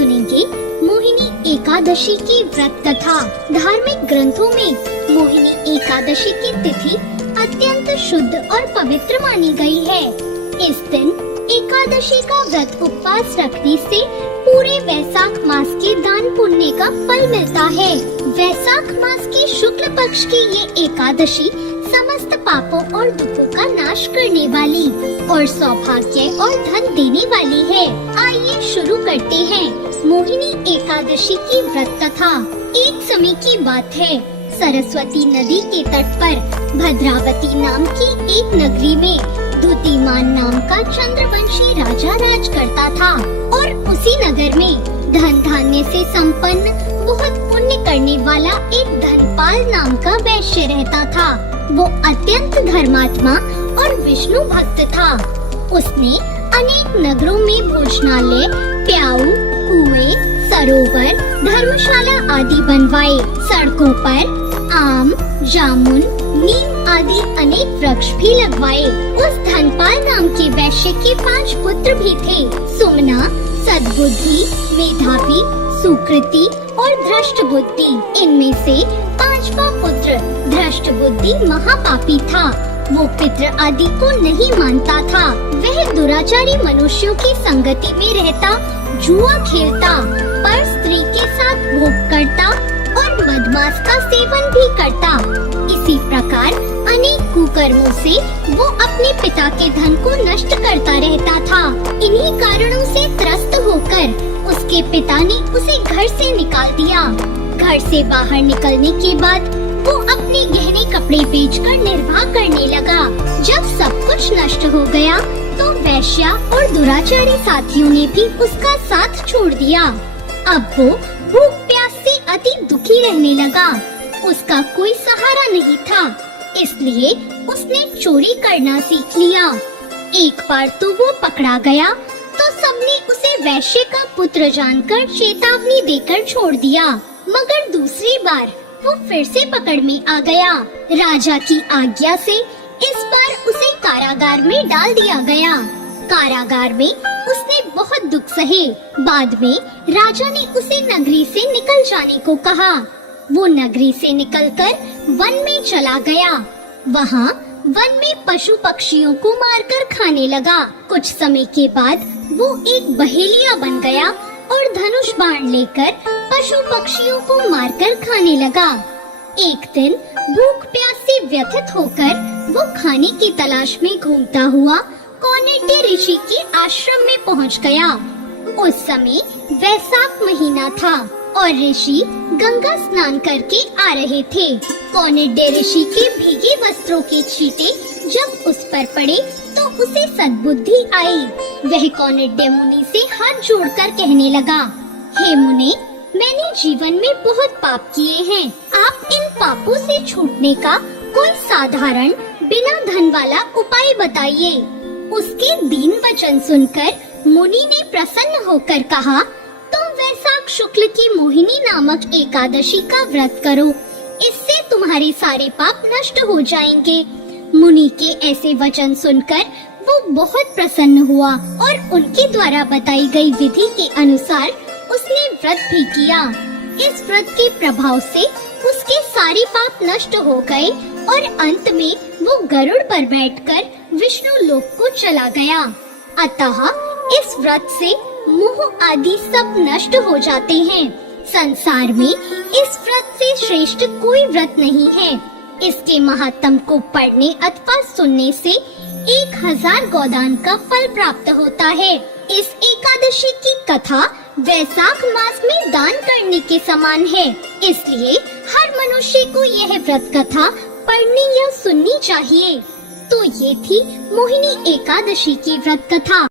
सुनेंगे मोहिनी एकादशी की व्रत कथा। धार्मिक ग्रंथों में मोहिनी एकादशी की तिथि अत्यंत शुद्ध और पवित्र मानी गई है। इस दिन एकादशी का व्रत उपवास रखने से पूरे वैशाख मास के दान पुण्य का फल मिलता है। वैशाख मास की शुक्ल पक्ष की ये एकादशी समस्त पापों और दुखों का नाश करने वाली और सौभाग्य और धन देने वाली है। आइए शुरू करते हैं मोहिनी एकादशी की व्रत कथा। एक समय की बात है, सरस्वती नदी के तट पर भद्रावती नाम की एक नगरी में धुतिमान नाम का चंद्रवंशी राजा राज करता था और उसी नगर में धन धान्य से संपन्न बहुत पुण्य करने वाला एक धनपाल नाम का वैश्य रहता था। वो अत्यंत धर्मात्मा और विष्णु भक्त था। उसने अनेक नगरों में भोजनालय, प्याऊ, कुएं, सरोवर, धर्मशाला आदि बनवाए। सड़कों पर आम, जामुन, नीम आदि अनेक वृक्ष भी लगवाए। उस धनपाल नाम के वैश्य के 5 पुत्र भी थे, सुमना, सद्बुद्धि, मेधावी, सुकृति और धृष्ट बुद्धि। इनमें से 5वां पुत्र धृष्ट बुद्धि महापापी था। वो पितृ आदि को नहीं मानता था। वह दुराचारी मनुष्यों की संगति में रहता, जुआ खेलता, पर स्त्री के साथ भोग करता और मदमांस का सेवन भी करता। इसी प्रकार अनेक कुकर्मों से वो अपने पिता के धन को नष्ट करता रहता था। इन्हीं कारणों से त्रस्त होकर उसके पिता ने उसे घर से निकाल दिया। घर से बाहर निकलने के बाद वो अपने गहने कपड़े बेचकर निर्वाह करने लगा। जब सब कुछ नष्ट हो गया तो वैश्या और दुराचारी साथियों ने भी उसका साथ छोड़ दिया। अब वो भूख प्यास से अति दुखी रहने लगा। उसका कोई सहारा नहीं था, इसलिए उसने चोरी करना सीख लिया। एक बार तो वो पकड़ा गया तो सबने उसे वैश्य का पुत्र जानकर चेतावनी देकर छोड़ दिया, मगर दूसरी बार वो फिर से पकड़ में आ गया। राजा की आज्ञा से इस बार उसे कारागार में डाल दिया गया। कारागार में उसने बहुत दुख सहे। बाद में राजा ने उसे नगरी से निकल जाने को कहा। वो नगरी से निकलकर वन में चला गया। वहाँ वन में पशु पक्षियों को मारकर खाने लगा। कुछ समय के बाद वो एक बहेलिया बन गया और धनुष बाण लेकर पशु पक्षियों को मारकर खाने लगा। एक दिन भूख प्यास से व्यथित होकर वो खाने की तलाश में घूमता हुआ कौंडिन्य ऋषि के आश्रम में पहुंच गया। उस समय वैशाख महीना था और ऋषि गंगा स्नान करके आ रहे थे। कौंडिन्य ऋषि के भीगे वस्त्रों के छींटे जब उस पर पड़े तो उसे सद्बुद्धि आई। वह कौंडिन्य मुनि से हाथ जोड़कर कहने लगा, हे मुने, मैंने जीवन में बहुत पाप किए हैं। आप इन पापों से छूटने का कोई साधारण बिना धन वाला उपाय बताइए। उसके दीन वचन सुनकर मुनि ने प्रसन्न होकर कहा, तुम वैशाख शुक्ल की मोहिनी नामक एकादशी का व्रत करो, इससे तुम्हारे सारे पाप नष्ट हो जाएंगे। मुनि के ऐसे वचन सुनकर वो बहुत प्रसन्न हुआ और उनके द्वारा बताई गई विधि के अनुसार उसने व्रत भी किया। इस व्रत के प्रभाव से उसके सारे पाप नष्ट हो गए और अंत में वो गरुड़ पर बैठकर विष्णु लोक को चला गया। अतः इस व्रत से मोह आदि सब नष्ट हो जाते हैं। संसार में इस व्रत से श्रेष्ठ कोई व्रत नहीं है। इसके महात्म को पढ़ने अथवा सुनने से 1000 गोदान का फल प्राप्त होता है। इस एकादशी की कथा वैशाख मास में दान करने के समान है, इसलिए हर मनुष्य को यह व्रत कथा पढ़नी या सुननी चाहिए। तो ये थी मोहिनी एकादशी की व्रत कथा।